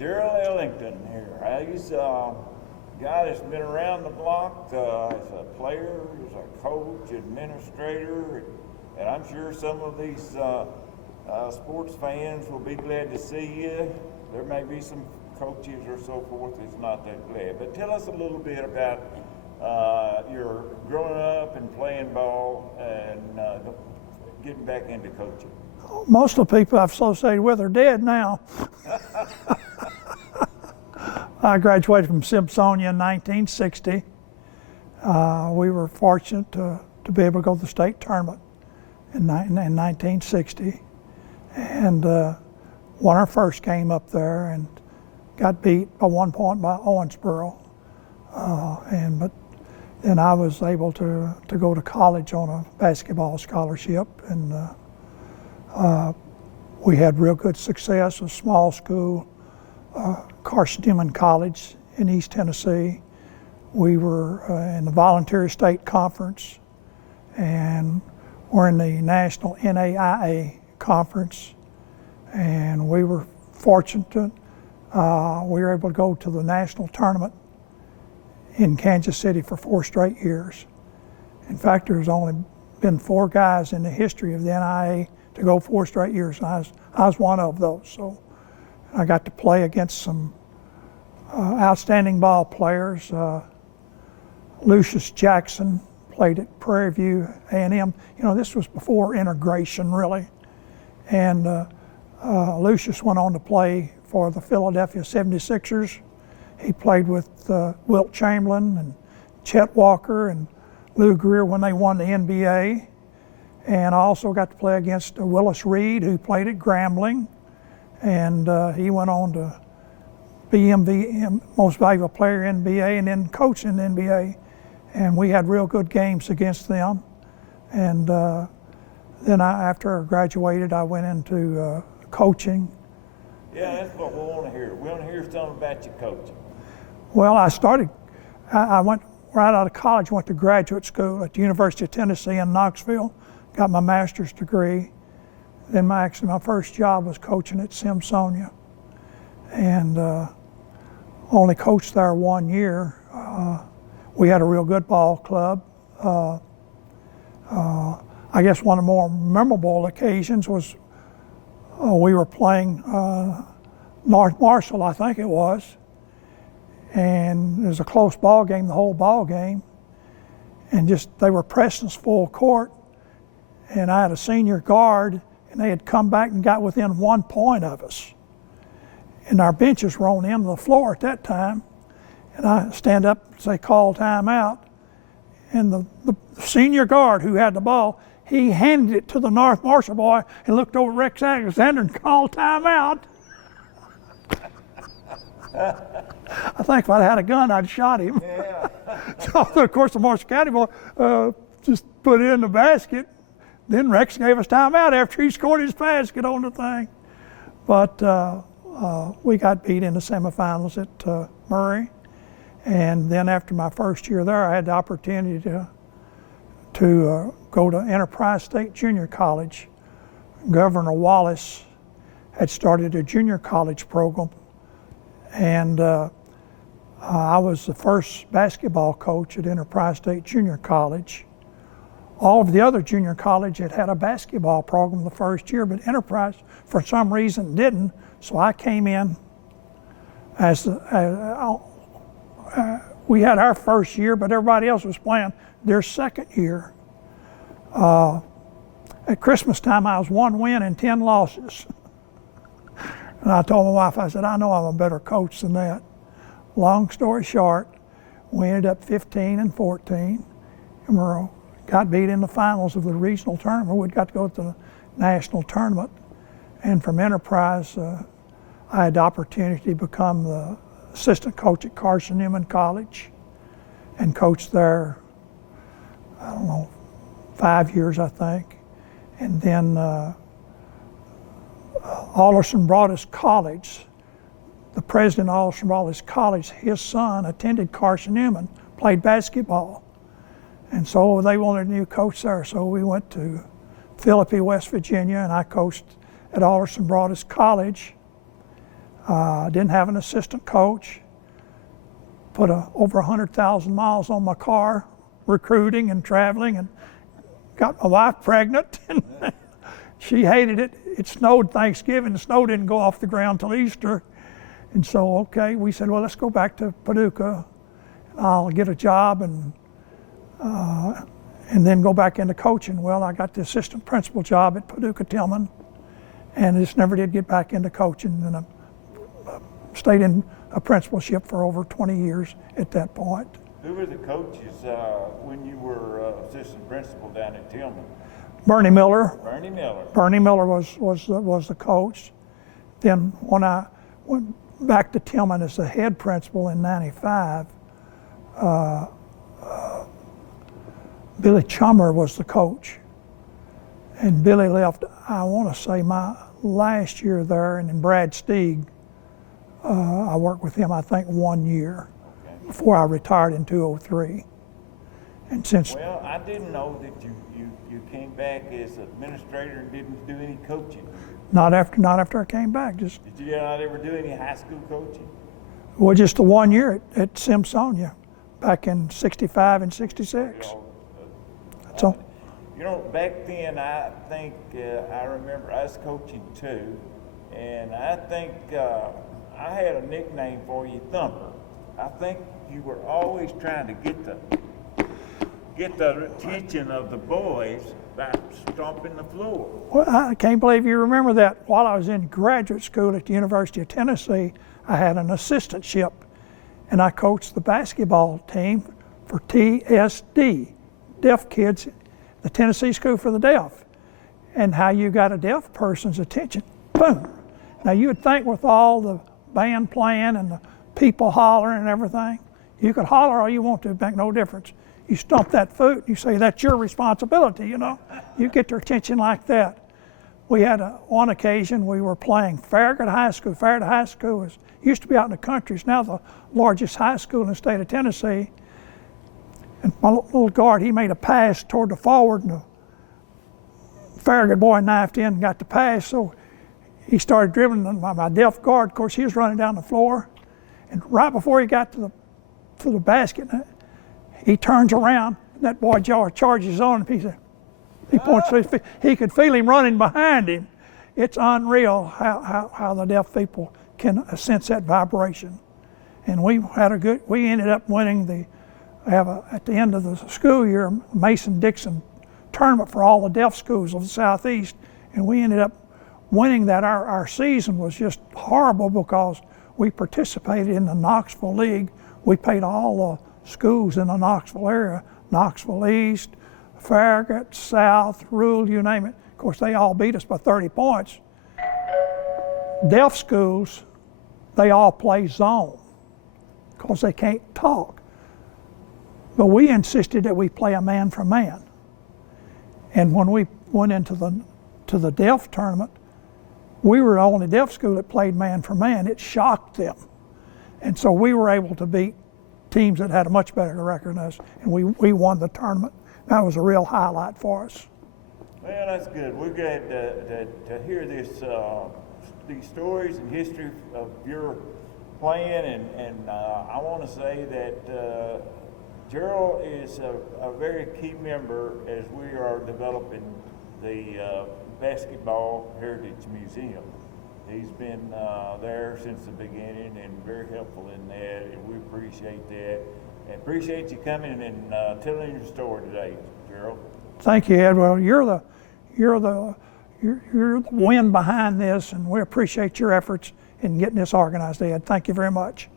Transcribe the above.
Jerald Ellington here. He's a guy that's been around the block as a player, as a coach, administrator, and I'm sure some of these sports fans will be glad to see you. There may be some coaches or so forth that's not that glad. But tell us a little bit about your growing up and playing ball and getting back into coaching. Most of the people I've associated with are dead now. I graduated from Simpsonia in 1960. We were fortunate to be able to go to the state tournament in 1960, and won our first game up there and got beat by 1 point by Owensboro. But then I was able to go to college on a basketball scholarship, and we had real good success. A small school, Carson-Newman College in East Tennessee. We were in the Volunteer State Conference, and we're in the National NAIA Conference, and we were fortunate. We were able to go to the national tournament in Kansas City for 4 straight years. In fact, there's only been 4 guys in the history of the NAIA to go 4 straight years, and I was one of those. So I got to play against some outstanding ball players. Lucius Jackson played at Prairie View A&M. You know, this was before integration, really. And Lucius went on to play for the Philadelphia 76ers. He played with Wilt Chamberlain and Chet Walker and Lou Greer when they won the NBA. And I also got to play against Willis Reed, who played at Grambling. And he went on to be most valuable player in NBA and then coach in the NBA. And we had real good games against them. And then after I graduated, I went into coaching. Yeah, that's what we want to hear. We want to hear something about your coaching. Well, I went right out of college, went to graduate school at the University of Tennessee in Knoxville, got my master's degree. Then my first job was coaching at Simpsonia, and only coached there 1 year. We had a real good ball club. I guess one of the more memorable occasions was we were playing North Marshall, I think it was, and it was a close ball game, the whole ball game, and they were pressing us full court, and I had a senior guard, and they had come back and got within 1 point of us. And our benches were on the end of the floor at that time, and I stand up and say, call timeout, and the senior guard who had the ball, he handed it to the North Marshall boy and looked over at Rex Alexander and called timeout. I think if I'd had a gun, I'd shot him. Yeah. So, of course, the Marshall County boy just put it in the basket. Then Rex gave us timeout after he scored his basket on the thing. But we got beat in the semifinals at Murray. And then after my first year there, I had the opportunity to go to Enterprise State Junior College. Governor Wallace had started a junior college program, and I was the first basketball coach at Enterprise State Junior College. All of the other junior colleges had a basketball program the first year, but Enterprise, for some reason, didn't. So I came in as we had our first year, but everybody else was playing their second year. At Christmas time, I was 1 win and 10 losses. And I told my wife, I said, I know I'm a better coach than that. Long story short, we ended up 15-14, and we got beat in the finals of the regional tournament. We got to go to the national tournament. And from Enterprise, I had the opportunity to become the assistant coach at Carson-Newman College and coached there, 5 years, I think. And then Alderson Broaddus College, the president of Alderson Broaddus College, his son attended Carson-Newman, played basketball. And so they wanted a new coach there, so we went to Philippi, West Virginia, and I coached at Alderson Broaddus College. Didn't have an assistant coach. Put over 100,000 miles on my car, recruiting and traveling, and got my wife pregnant. And she hated it. It snowed Thanksgiving. The snow didn't go off the ground till Easter. And so, okay, we said, well, let's go back to Paducah. I'll get a job and then go back into coaching. Well, I got the assistant principal job at Paducah Tillman, and just never did get back into coaching. And I stayed in a principalship for over 20 years at that point. Who were the coaches when you were assistant principal down at Tillman? Bernie Miller. Bernie Miller. Bernie Miller was the coach. Then when I went back to Tillman as the head principal in '95, Billy Chummer was the coach. And Billy left, I want to say, my last year there, and then Brad Steig, I worked with him, I think, 1 year before I retired in 2003. And since... Well, I didn't know that you came back as administrator and didn't do any coaching. Not after I came back. Just. Did you not ever do any high school coaching? Well, just the 1 year at Simpsonia, back in '65 and '66. That's all. You know, back then, I think I remember us coaching too, and I think I had a nickname for you, Thumper. I think you were always trying to get the attention of the boys by stomping the floor. Well, I can't believe you remember that. While I was in graduate school at the University of Tennessee, I had an assistantship, and I coached the basketball team for TSD, deaf kids, the Tennessee School for the Deaf. And how you got a deaf person's attention, boom. Now you would think with all the band playing and the people hollering and everything, you could holler all you want to, make no difference. You stomp that foot, you say that's your responsibility, you know. You get their attention like that. We had one occasion we were playing Farragut High School. Farragut High School used to be out in the country. It's now the largest high school in the state of Tennessee. And my little guard, he made a pass toward the forward, and the Farragut boy knifed in and got the pass. So he started dribbling. My deaf guard, of course, he was running down the floor. And right before he got to the basket, he turns around, and that boy charges on him. He points to his feet. He could feel him running behind him. It's unreal how the deaf people can sense that vibration. And we ended up winning at the end of the school year, Mason-Dixon tournament for all the deaf schools of the Southeast. And we ended up winning that. Our season was just horrible because we participated in the Knoxville League. We played all the schools in the Knoxville area, Knoxville East, Farragut, South, Rural, you name it. Of course, they all beat us by 30 points. Deaf schools, they all play zone because they can't talk. But we insisted that we play a man for man. And when we went into the deaf tournament, we were the only deaf school that played man for man. It shocked them. And so we were able to beat teams that had a much better record than us, and we won the tournament. That was a real highlight for us. Well, that's good. We're glad to hear these stories and history of your playing, and I want to say that Jerald is a very key member as we are developing the Basketball Heritage Museum. He's been there since the beginning and very helpful in that, and we appreciate that. And appreciate you coming and telling your story today, Jerald. Thank you, Ed. Well, you're the wind behind this, and we appreciate your efforts in getting this organized, Ed. Thank you very much.